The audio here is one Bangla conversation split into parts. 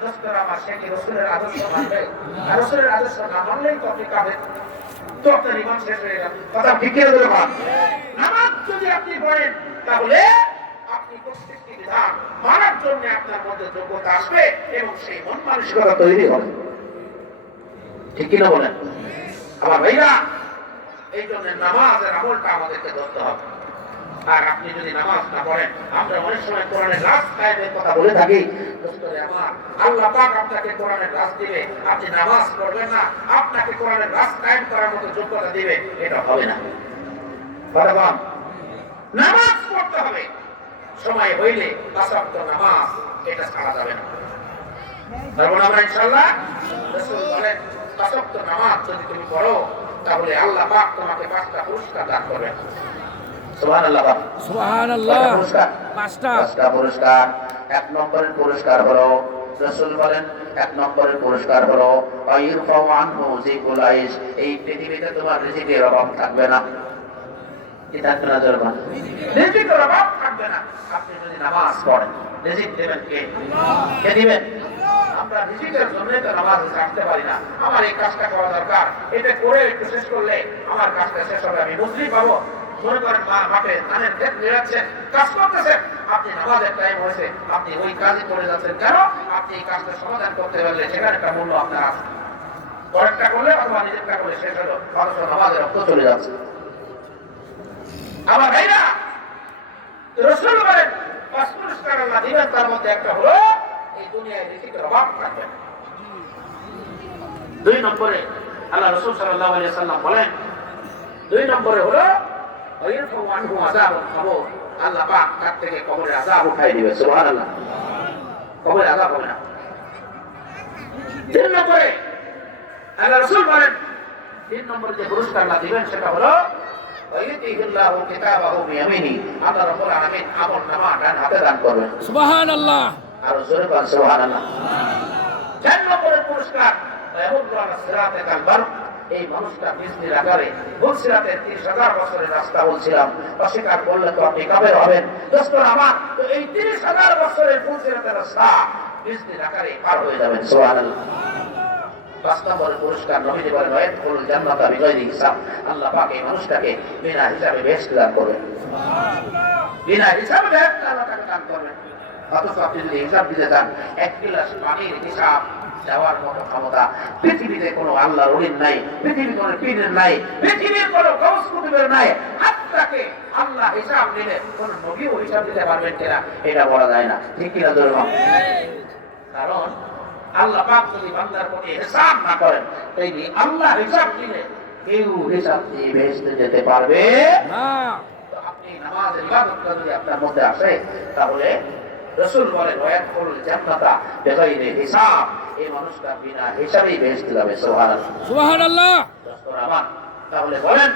দোস্তর আমার সে কি রসুলের আদর্শ মানবে। আর রসুলের আদর্শ না মানলেই তো আপনি কাবে তো আপনার ইমান শেষ গেল। কথা ঠিক করে নামাজ যদি আপনি পড়েন, তাহলে আপনি প্রত্যেকটি বিধান। মানার জন্য আপনার মধ্যে যোগ্যতা আসবে এবং সেই মন মানসিকতা তৈরি হবে। ঠিক কিনা বলেন? আমার ভাইরা, এই জন্য নামাজের আমলটা আমাদেরকে ধরতে হবে। আর আপনি যদি নামাজ না পড়েন, আমরা অনেক সময় কোরআনের রাজ কায়েমের কথা বলে থাকি। নামাজ এটা ছাড়া যাবে না। তারপর আমরা ইনশাআল্লাহ? রাসূল বলেন তাহলে আল্লাহ পাক তোমাকে পাঁচটা পুরস্কার দান করবেন। সুবহানাল্লাহ বাপ। সুবহান আল্লাহ কয়টা পুরস্কার। পাঁচটা। পাঁচটা পুরস্কার। এক নম্বরের পুরস্কার হলো রসুল বলেন এক নম্বরের পুরস্কার হলো অয়ুরফাউ আনহু জিকুল আইশ। এই পৃথিবীতে তোমার রিজিকের অভাব থাকবে না। কি থাকবে না জরবা রিজিকের অভাব থাকবে না। আপনি যদি নামাজ পড়েন রিজিক দেবেন কে? কে দিবেন? আমরা রিজিকের জন্য তো নামাজ রাখতে পারি না। আমার এই কাজটা করা দরকার। এটা করে একটু শেষ করলে আমার কাজটা শেষ হবে। আমি বুঝতেই পাবো মনে করেন মা মাপে ধানের ক্ষেত নিয়ে কাজ করতেছেন আপনি নামাজের টাইম হয়েছে, আপনি ওই কাজই করে যাচ্ছেন। কেন? আপনি এই কাজটা সমাধান করতে পারলে সেখানে একটা মূল্য আপনার আছে। যাচ্ছে। আমার রসুল তার মধ্যে একটা হলো এই দুনিয়ায় দুই নম্বরে আল্লাহ রসুল সাল্লাম বলেন, দুই নম্বরে হলো ওয়াইরফাউ আনহু আযাবুল কবর আল্লাহ পাক তার থেকে কবরের আযাব উঠাই দিবে সুবহানাল্লাহ। কবরের আযাব হবে না তিন নম্বরে আল্লাহ। রাসূল বলেন তিন নম্বরে যে পুরস্কার আল্লাহ দিবেন সেটা হলো ওয়াইতিহিল্লাহু কিতাবাহু বিয়ামিনি আল্লাহ রাব্বুল আলামিন আমল নামা ডান হাতে দান করবেন সুবহান আল্লাহ আর জোরে বল সুবহানাল্লাহ চার নম্বরের পুরস্কার বারক এই মানুষটা মিসলির আকারে। বলছিলাতের তিরিশ হাজার বছরের রাস্তা বলছিলাম। অস্বীকার করলে তো আপনি কাবের হবেন। দোস্তর আমার তো এই তিরিশ হাজার বছরের বলছিলাতের রাস্তা মিসলির আকারে পার হয়ে যাবেন সুবহানাল্লাহ। পাঁচ নম্বরের পুরস্কার নবীজি বলেন ওয়াইদ কুল জান্নাতা হিসাব। আল্লাহ পাক এই মানুষটাকে বিনা হিসাবে বেহেশত দান করবেন। বিনা হিসাবে আল্লাহ তাকে দান করবেন। অথচ আপনি যদি হিসাব দিতে চান এক গিলাস পানির হিসাব দেওয়ার মতো ক্ষমতা পৃথিবীতে কোনো আল্লাহ রলির নাই পৃথিবীর কোনো পীরের নাই পৃথিবীর কোনো গৌস কুতুবের নাই। আপনাকে আল্লাহ হিসাব দিলে কোন নবীও হিসাব দিতে পারবেন কিনা এটা বলা যায় না। ঠিক কিনা ধরুন কারণ আল্লাহ পাক যদি বান্দার প্রতি হিসাব না করেন তাইলে আল্লাহ হিসাব দিলে কেউ হিসাব দিয়ে বেহেশতে যেতে পারবে না। আপনি নামাজের ইবাদতটা যদি আপনার মধ্যে আসে তাহলে রসুল বলেন ওয়াদখুল জান্নাতা বিগাইরি হিসাব। এই মানুষটা বিনা হিসাবেই বেহেশতে যাবে সুবহানাল্লাহ। সুবহান আল্লাহ তাহলে বলেন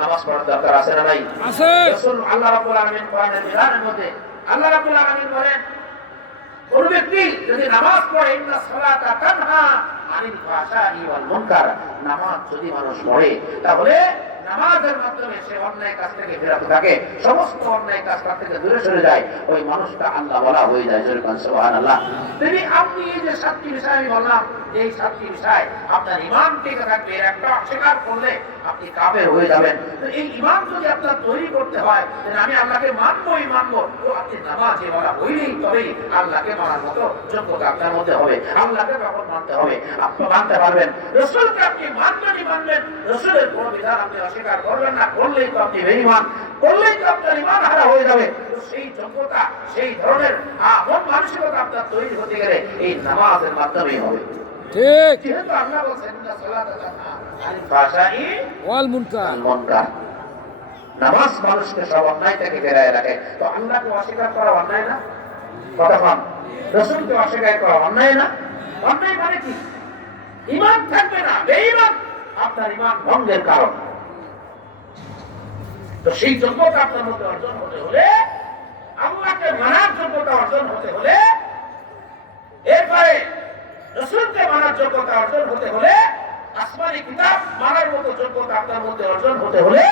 নামাজ পড়ার দরকার আছে না নাই? আছে। রাসূল আল্লাহ রাব্বুল আলামিন কোরআনের বিধানের মধ্যে আল্লাহ রাব্বুল আলামিন বলেন কোন ব্যক্তি যদি নামাজ পড়ে ইন্না সালাতা তানহা আনিল ফাহশাই ওয়াল মুনকার। নামাজ যদি মানুষ পড়ে তাহলে নামাজের মাধ্যমে সে অন্যায় কাজ থেকে বিরত থাকে, সমস্ত অন্যায় কাজ তার থেকে দূরে সরে যায়, ওই মানুষটা আল্লাহ বলা হয়ে যায় যেরকম আল্লাহ তিনি আপনি এই যে সাতটি বিষয় আমি বললাম এই সাতটি বিষয় আপনার ইমান টিকে থাকবে, এর একটা অস্বীকার করলে আপনি কাবের হয়ে যাবেন। এই ইমান যদি আপনার তৈরি করতে হয় আমি আল্লাহকে মানবোই, মানবো। তো আপনি নামাজে বলা হইলেই তবেই আল্লাহকে মানার মতো যোগ্যতা আপনার মধ্যে হবে। আল্লাহকে তখন মানতে হবে, আপনি মানতে পারবেন। রসুলকে আপনি মানবেনই মানবেন। রসুলের কোনো বিধান আপনি অস্বীকার করবেন না, করলেই তো আপনি বেঈমান। করলেই তো আপনার ইমান হারা হয়ে যাবে। সেই যোগ্যতা সেই ধরনের মন মানসিকতা আপনার তৈরি হতে গেলে এই নামাজের মাধ্যমেই হবে। ঠিক। যেহেতু আল্লাহ বলছেন ইন্না সালাতা তানহা আনিল ওয়াল মুনকার। মুনকার। নামাজ মানুষকে সব অন্যায় থেকে ফেরায় রাখে। তো আল্লাহকে অস্বীকার করা অন্যায় না? রসুলকে অস্বীকার করা অন্যায় না? অন্যায় মানে কি? ইমান থাকবে না বেঈমান। আপনার ইমান ভঙ্গের কারণ। সেই যোগ্যতা আপনার মধ্যে অর্জন হতে হলে, আল্লাহকে মানার যোগ্যতা অর্জন হতে হলে, এরপরে রসুলকে মানার যোগ্যতা অর্জন হতে হলে, আসমানি কিতাব মানার মতো যোগ্যতা আপনার মধ্যে অর্জন হতে হলে,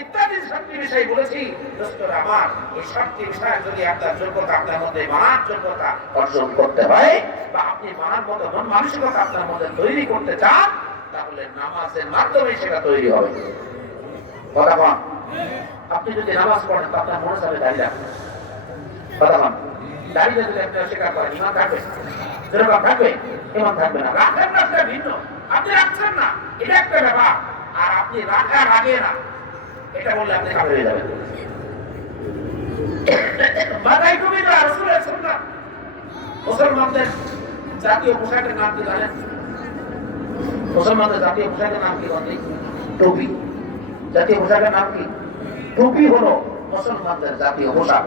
ইত্যাদি সাতটি বিষয় বলেছি দোস্তর আমার, এই সাতটি বিষয় যদি আপনার যোগ্যতা আপনার মধ্যে মানার যোগ্যতা অর্জন করতে হয়, বা আপনি মানার মতো মন মানসিকতা আপনার মধ্যে তৈরি করতে চান, তাহলে নামাজের মাধ্যমে সেটা তৈরি হবে। কথা আপনি যদি নামাজ পড়েন, তো আপনার মনে যাবে দাঁড়িয়ে কথা থাকবে? না। ভিন্ন। আপনি মুসলমানদের জাতীয় পোশাকের নাম কি জানেন? মুসলমানদের জাতীয় পোশাকের নাম কি টুপি। জাতীয় পোশাকের নাম কি? টুপি হলো মুসলমানদের জাতীয় পোশাক।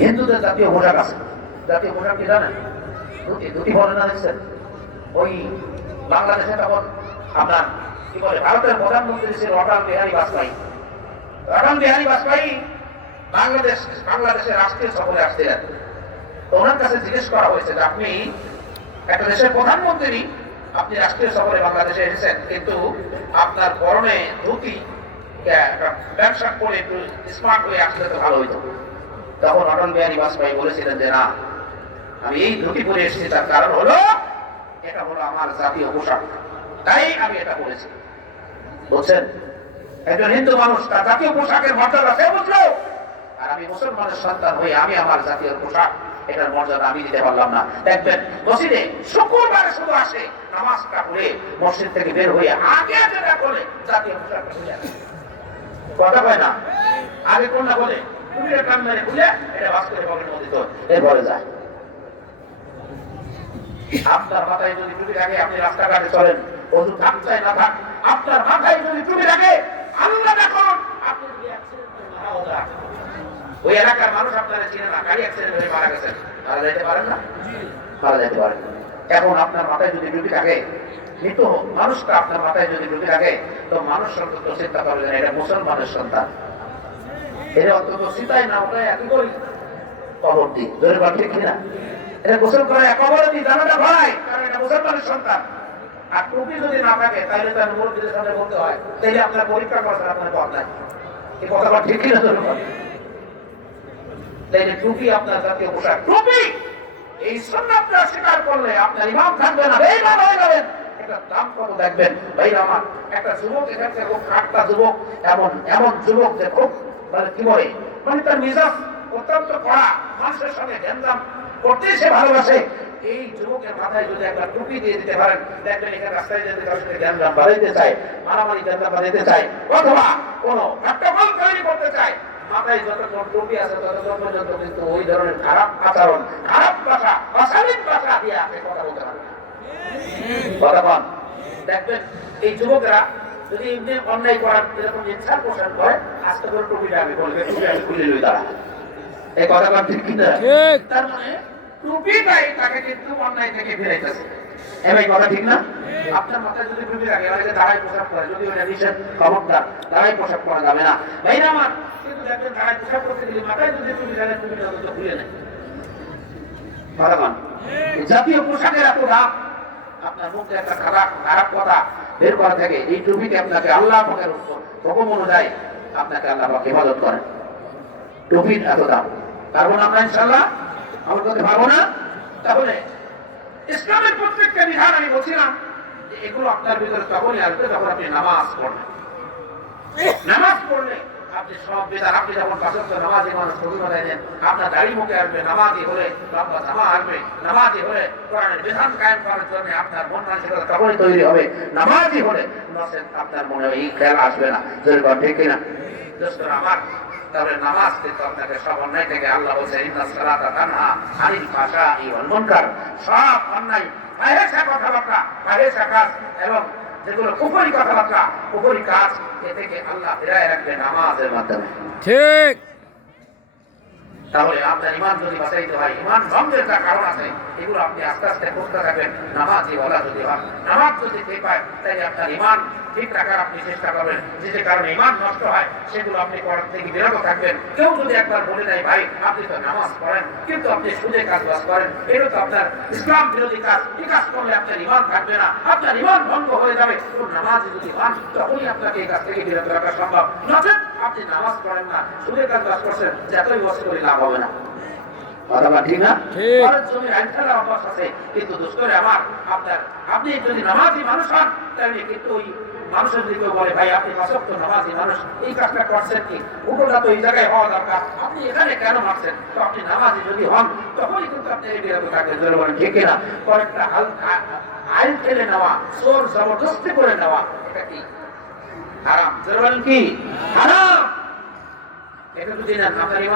হিন্দুদের জাতীয় পোশাক আছে। জাতীয় পোশাক কি জানেন? দুটি দুটি বলে না দেখছেন ওই বাংলাদেশে তখন আপনার কি বলে, ভারতের প্রধানমন্ত্রী ছিল অটল বিহারী বাজপেয়ী। অটল বিহারী বাজপেয়ী বাংলাদেশ বাংলাদেশের রাষ্ট্রীয় সফরে আসছিলেন। ওনার কাছে জিজ্ঞেস করা হয়েছে যে আপনি একটা দেশের প্রধানমন্ত্রী, আপনি রাষ্ট্রীয় সফরে বাংলাদেশে এসেছেন, কিন্তু আপনার পরনে ধুতি ব্যবসা করে একটু স্মার্ট হয়ে আসলে তো ভালো হইতো। তখন অটল বিহারী বাজপেয়ী বলেছিলেন যে, না, আমি এই ধুতি পরে এসেছি, তার কারণ হলো এটা হলো আমার জাতীয় পোশাক। তাই আমি এটা করেছি বুঝছেন একজন হিন্দু মানুষ, তার জাতীয় পোশাকের মর্যাদা সে বুঝলো। আর আমি মুসলমানের সন্তান হয়ে আমি আমার জাতীয় পোশাক, এটার মর্যাদা আমি দিতে পারলাম না। দেখবেন, মসজিদে শুক্রবারে শুধু আসে, নামাজটা পড়ে মসজিদ থেকে বের হয়ে আগে যেটা করে জাতীয় আসে। কথা হয় না। আগে কোনটা বলে? তুমি কান মেরে খুলে এটা বাস্তবে পকেট মধ্যে তো এরপরে যায় আপনার মাথায় যদি টুপি রাখে আপনি রাস্তাঘাটে চলেন। অজু থাক চাই না থাক আপনার মাথায় যদি টুপি রাখে আল্লাহ দেখুন আপনি যদি করে। ওই এলাকার মানুষ আপনারা চিনে না গাড়ি অ্যাক্সিডেন্ট হয়ে মারা গেছেন। মারা যেতে পারেন না? মারা যেতে পারেন এখন আপনার মাথায় যদি টুপি থাকে? মৃত মানুষটা আপনার মাথায় যদি টুপি থাকে, তো মানুষ অন্তত চিন্তা করবে না, এটা মুসলমানের সন্তান। এটা অন্তত সীতাই না ওটা দিই। ধরে ঠিক কিনা? এটা গোসল করে দিই ভাই? কারণ এটা মুসলমানের সন্তান। আর টুপি যদি না থাকে, তাহলে তার মুরব্বীদের সামনে বলতে হয়। তাহলে আপনার পরীক্ষা আপনার পথ নাই। এই কথাটা ঠিক কিনা তাইলে টুপি আপনার জাতীয় পোশাক। টুপি! এই সুন্নাতটা স্বীকার করলে আপনার ইমাম থাকবে না, বেঈমান হয়ে যাবেন। মানে মানে অত্যন্ত কড়া মানুষের ভালোবাসে। এই যুবকের মাথায় যদি একটা টুপি দিয়ে দিতে পারেন, দেখবেন এখানে মারামারি জ্ঞানদাম বাড়াইতে চায়, অথবা কোনো হট্টগোল তৈরি করতে চায় মাথায় যতক্ষণ টুপি আছে ততক্ষণ পর্যন্ত কিন্তু ওই ধরনের খারাপ আচরণ খারাপ ভাষা অশালীন ভাষা দিয়ে আপনি কথা বলতে পারবেন। কথা বল। দেখবেন এই যুবকরা যদি এমনি অন্যায় করার এরকম ইচ্ছা পোষণ করে টুপিটা আমি বলবে টুপি আমি খুলে লই এই ঠিক কিনা? ঠিক। তার মানে টুপিটাই তাকে কিন্তু অন্যায় থেকে ফিরাইতেছে এবার কথা ঠিক না? আপনার যদি টুপি পোশাক যদি পোশাক যাবে না। আমার, কিন্তু পোশাক করতে গেলে মাথায় যদি টুপি জাতীয় পোশাকের এত দাম, আপনার মুখে একটা খারাপ খারাপ কথা বের করা থাকে এই টুপিতে আপনাকে আল্লাহ পাকের অনুযায়ী আপনাকে আল্লাহ পাক হেফাজত করেন। টুপির এত দাম পারব না আমরা ইনশাল্লাহ ইসলামের প্রত্যেকটা বিধান আমি বলছিলাম এগুলো আপনার ভিতরে তখনই আসবে যখন আপনি নামাজ নামাজ পড়লে আপনি সব বেদার আপনি যখন মানুষ দেন আপনার দাড়ি মুখে আসবে, নামাজি হলে লম্বা জামা আসবে, নামাজি হলে বিধান করার জন্য আপনার মন তখনই তৈরি হবে। নামাজি হলে আপনার মনে এই খেয়াল আসবে না। যদি ঠিক কিনা? আমার তাহলে নামাজ কিন্তু আপনাকে নাই থেকে আল্লাহ বলছে, ইন্না সালাতা তানহা আনিল ওয়াল মুনকার। সব অন্যায় ফাহেশা কথাবার্তা ফাহেশা কাজ এবং যেগুলো কুফরি কথাবার্তা, কুফরি কাজ এ থেকে আল্লাহ ফিরায় রাখবে নামাজের মাধ্যমে। ঠিক। তাহলে আপনার ইমান যদি বাঁচাইতে হয় ইমান ভঙ্গের যা কারণ আছে। এগুলো আপনি আস্তে আস্তে করতে থাকবেন, নামাজি বলা যদি হন নামাজ যদি ঠিক হয়, তাহলে আপনার ইমান হয় বলে দেয়, ভাই, আপনি তো নামাজ পড়েন, কিন্তু আপনি কাজ বাজ করেন, এটা আপনার ইসলাম বিরোধী কাজ। এই কাজ করলে আপনার ইমান থাকবে না। আপনার ইমান ভঙ্গ হয়ে যাবে। নামাজ যদি হন তখনই আপনাকে এই কাজ থেকে বিরত রাখা সম্ভব। নচেত আপনি নামাজ পড়েন না সুদে কাজ বাজ করছেন যতই বসে করে লাভ হবে না। অথবা ঠিক না? ঠিক। পরের আইন খেলার অভ্যাস আছে কিন্তু দোষ করে আমার আপনার আপনি যদি নামাজি মানুষ হন তাহলে কিন্তু ওই মানুষের দিকে বলে ভাই আপনি অসক্ত নামাজি মানুষ এই কাজটা করছেন কি? উপরটা তো এই জায়গায় হওয়া দরকার। আপনি এখানে কেন মারছেন? তো আপনি নামাজি যদি হন তখনই কিন্তু আপনি এই বিরত থাকবেন জোরে বলেন ঠিক না। কয়েকটা হাল আইন ফেলে নেওয়া চোর জবরদস্তি করে নেওয়া এটা কি হারাম।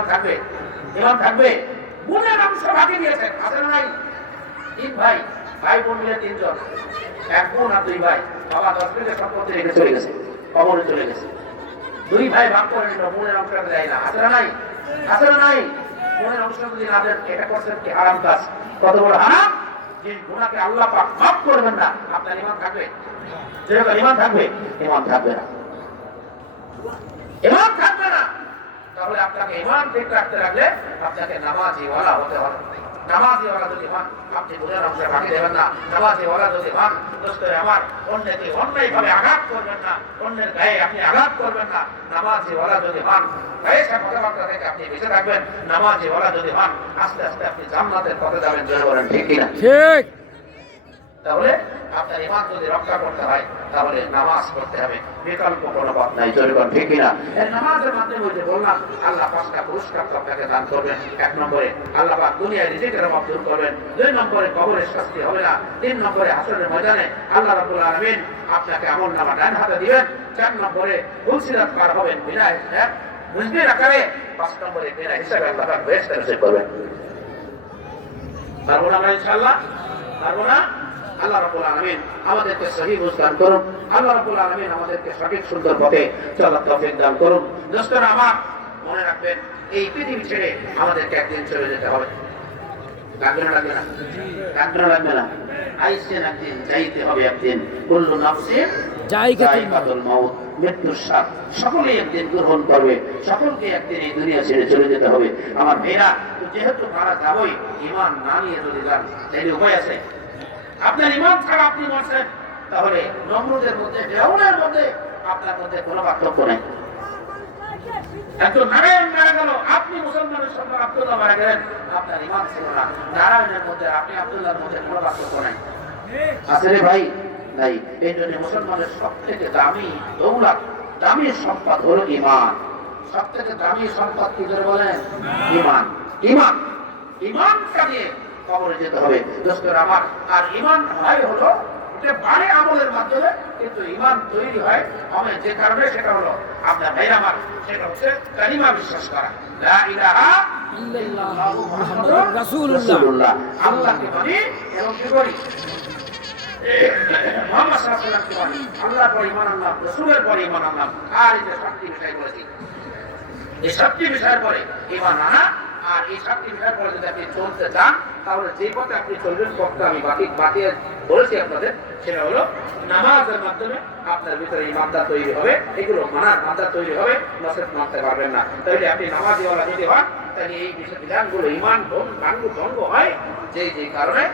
থাকবে। দুই ভাই। ভাগ করে নিল, বোনের অংশ দেয় না। নাই? নাই? বোনের যদি না দেন, এটা করছেন কি? কাজ। কত বড় হারাম? যে গুণাকে আল্লাহ পাক মাফ করবেন না, আপনার ইমান থাকবে? যেরকম ইমান থাকবে ইমান থাকবে না। ইমান থাকবে না। তাহলে আপনাকে ঠিক রাখতে রাখলে আপনাকে নামাজি ওয়ালা হতে হবে। আপনি আঘাত করবেন না। আপনি আঘাত করবেন না। আপনি যদি হন, আস্তে আস্তে আপনি জান্নাতের পথে যাবেন। জয় বলেন, ঠিক কিনা? ঠিক। তাহলে আপনার ইমান যদি রক্ষা করতে হয়, তাহলে নামাজ পড়তে হবে। বিকল্প কোনো পথ নাই জরিগণ ঠিক কিনা? নামাজের মাধ্যমে যে বললাম, আল্লাহ পাঁচটা পুরস্কার আপনাকে দান করবেন। এক নম্বরে আল্লাহ পাক দুনিয়ায় রিজিকের অভাব দূর করবেন। দুই নম্বরে কবরের শাস্তি হবে না। তিন নম্বরে হাসরের ময়দানে আল্লাহ রাব্বুল আলামিন আপনাকে আমল নামা ডান হাতে দিবেন। চার নম্বরে তুলসিরাত পার হবেন বিনা মুজবির আকারে পাঁচ নম্বরে বিনা হিসাবে আল্লাহ পাক বেহেশতে করবেন। পারব না আমরা ইনশাআল্লাহ? পারব না? আল্লাহ রাব্বুল আলামিন আমাদেরকে সহি করুন। আল্লাহ রাব্বুল আলামিন আমাদেরকে সঠিক সুন্দর পথে চলার তৌফিক দান করুন। দোস্তরা আমার মনে রাখবেন এই পৃথিবী ছেড়ে আমাদেরকে একদিন চলে যেতে হবে। লাগবে না লাগবে না? লাগবে না লাগবে না? আইসেন একদিন যাইতে হবে একদিন। জায়গাতুল মাউত। মৃত্যুর স্বাদ। সকলেই একদিন গ্রহণ করবে। সকলকে একদিন এই দুনিয়া ছেড়ে চলে যেতে হবে। আমার মেয়েরা যেহেতু মারা যাবই ইমান না নিয়ে যদি যান তাহলে উপায় আছে? আপনার ইমান ছাড়া আপনি মরছেন তাহলে নম্রদের মধ্যে, ফেরাউনের মধ্যে আপনার মধ্যে কোনো পার্থক্য নেই। নারায়ণ মারা গেল, আপনি মুসলমানের সন্তান আব্দুল্লাহ মারা গেলেন, আপনার ইমান ছিল না। নারায়ণের মধ্যে, আপনি মধ্যে কোনো পার্থক্য নাই। ভাই? এই জন্য মুসলমানের সব থেকে দামি দৌলত, দামি সম্পদ হলো ইমান সব থেকে দামি সম্পদ কি বলেন? ইমান ইমান ইমানটা নিয়ে কবরে যেতে হবে। দোস্তর আমার আর ইমান হয় হলো এটা বাড়ে আমলের মাধ্যমে কিন্তু ইমান তৈরি হয়। আমি যে কারণে সেটা হলো আপনার ভাই আমার সেটা হচ্ছে কালিমা বিশ্বাস করা। লা ইলাহা ইল্লাল্লাহু মুহাম্মাদুর রাসূলুল্লাহ। রাসূলুল্লাহ। আল্লাহকে মানি এবং কি করি মোহাম্মদ সাল্লাল্লাহু আলাইহি আল্লাহর পর ঈমান আনলাম রাসূলের পর ঈমান আনলাম। আর এই যে সাতটি বিষয় বলেছি এই সাতটি বিষয়ের পরে ঈমান আনা আর এই সাতটি বিষয়ের পরে যদি আপনি চলতে চান, তাহলে যে পথে আপনি চলবেন, পথটা আমি বাকি বাকি বলেছি আপনাদের, সেটা হলো নামাজের মাধ্যমে আপনার ভিতরে ইমানদার তৈরি হবে, এগুলো মানার মানদার তৈরি হবে নসেত মানতে পারবেন না। তাহলে আপনি নামাজিওয়ালা যদি হন, তাহলে এই বিষয় বিধানগুলো ইমান ভঙ্গ ভঙ্গ হয়, যে যে কারণে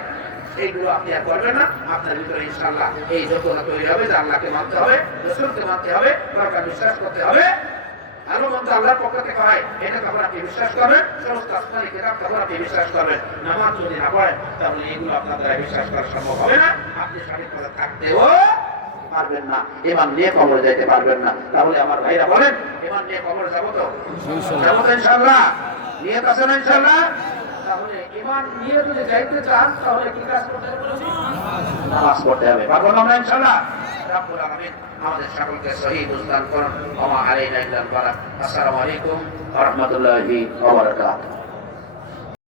এইগুলো আপনি আর করবেন না। আপনার ভিতরে ইনশাআল্লাহ এই যোগ্যতা তৈরি হবে যে আল্লাহকে মানতে হবে, রসুলকে মানতে হবে দরকার বিশ্বাস করতে হবে। আরও মন্ত্র আল্লাহর পক্ষ থেকে হয় এটা তখন আপনি বিশ্বাস করবেন সমস্ত আসমানি কিতাব তখন আপনি বিশ্বাস করবেন নামাজ যদি না পড়েন তাহলে এগুলো আপনার দ্বারা বিশ্বাস করা সম্ভব হবে না। আপনি সঠিক পথে থাকতেও পারবেন না এবার নিয়ে কবরে যেতে পারবেন না। তাহলে আমার ভাইরা বলেন এবার নিয়ে কবরে যাব তো? যাব তো ইনশাল্লাহ আছে না ইনশাল্লাহ তাহলে ইমান নিয়ে যদি যাইতে চান তাহলে কি কাজ করতে হবে নামাজ। পড়তে হবে। পারব না আমরা ইনশাল্লাহ রাব্বুল আলামিন। আমাদের সকলকে সহি বুঝদান করুন। ওমা আলাইনা ইল্লাল বালাগ আসসালামু আলাইকুম ওয়া রাহমাতুল্লাহি ওয়া